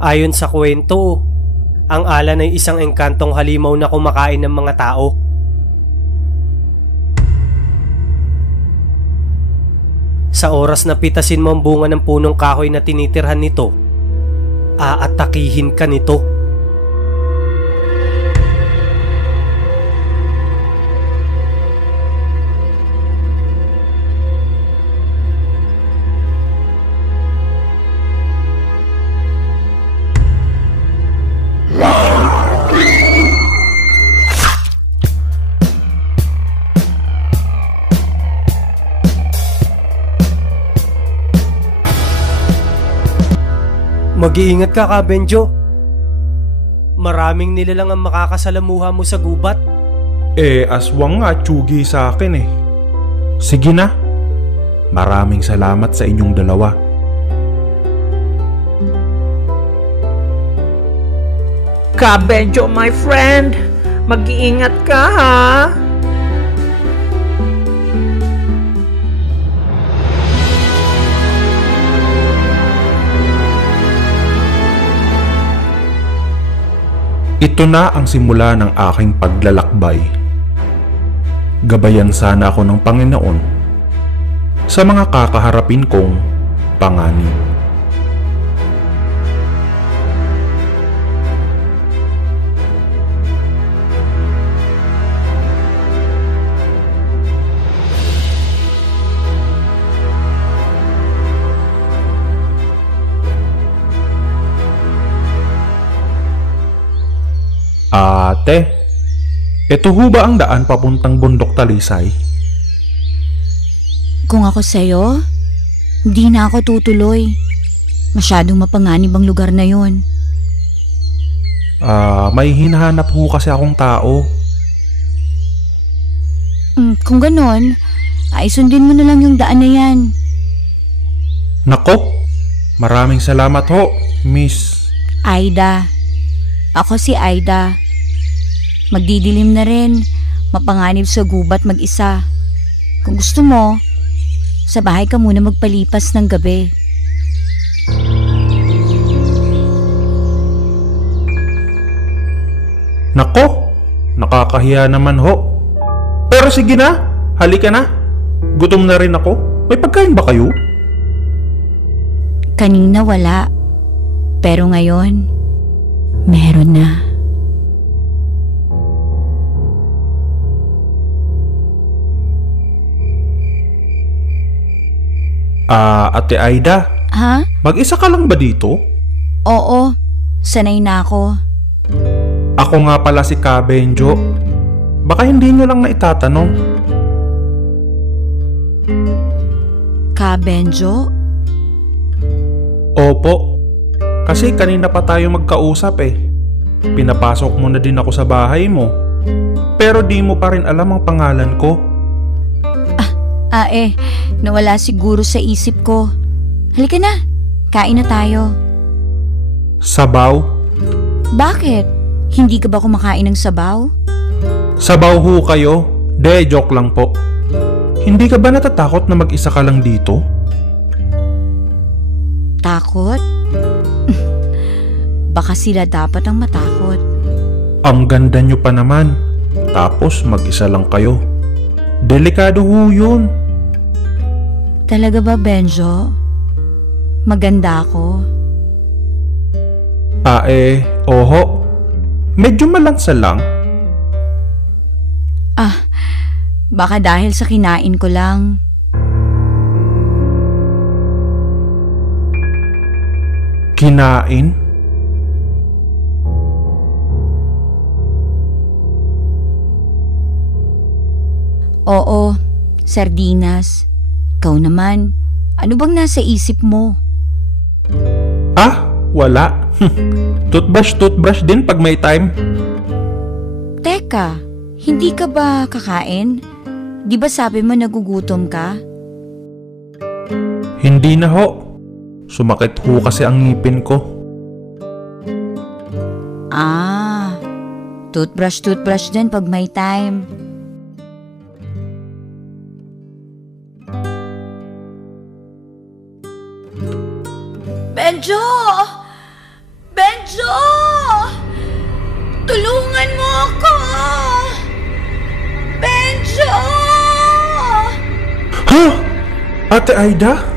Ayon sa kwento, ang alan ay isang engkantong halimaw na kumakain ng mga tao. Sa oras na pitasin mo ang bunga ng punong kahoy na tinitirhan nito, aatakihin ka nito. Mag-iingat ka, Benjo. Maraming nilalang ang makakasalamuha mo sa gubat. Aswang nga tsugi sa akin eh. Sige na. Maraming salamat sa inyong dalawa. Benjo, my friend. Mag-iingat ka, ha? Ito na ang simula ng aking paglalakbay. Gabayan sana ako ng Panginoon sa mga kakaharapin kong panganib. Ate, ito ho ba ang daan papuntang Bundok Talisay? Kung ako sa'yo, hindi na ako tutuloy. Masyadong mapanganib ang lugar na yon. May hinahanap ho kasi akong tao. Kung ganon, ay sundin mo na lang yung daan na yan. Nako, maraming salamat ho, Miss Aida. Ako si Aida. Magdidilim na rin. Mapanganib sa gubat mag-isa. Kung gusto mo, sa bahay ka muna magpalipas ng gabi. Nako, nakakahiya naman ho. Pero sige na, halika na. Gutom na rin ako. May pagkain ba kayo? Kanina wala. Pero ngayon, meron na. Ate Aida? Ha? Mag-isa ka lang ba dito? Oo, sanay na ako. Ako nga pala si Benjo. Baka hindi nyo lang naitatanong. Benjo? Opo. Kasi kanina pa tayo magkausap eh. Pinapasok mo na din ako sa bahay mo. Pero di mo pa rin alam ang pangalan ko. Nawala siguro sa isip ko. Halika na, kain na tayo. Sabaw? Bakit? Hindi ka ba kumakain ng sabaw? Sabaw ho kayo? Joke lang po. Hindi ka ba natatakot na mag-isa ka lang dito? Takot? Baka sila dapat ang matakot. Ang ganda nyo pa naman. Tapos mag-isa lang kayo. Delikado ho yun. Talaga ba, Benjo? Maganda ako? Oho. Medyo malansa lang. Baka dahil sa kinain ko lang. Kinain? Oo, sardinas. Ikaw naman, ano bang nasa isip mo? Wala. Toothbrush din pag may time. Teka, hindi ka ba kakain? Di ba sabi mo nagugutom ka? Hindi na ho. Sumakit ho kasi ang ngipin ko. Toothbrush din pag may time. Ate Aida?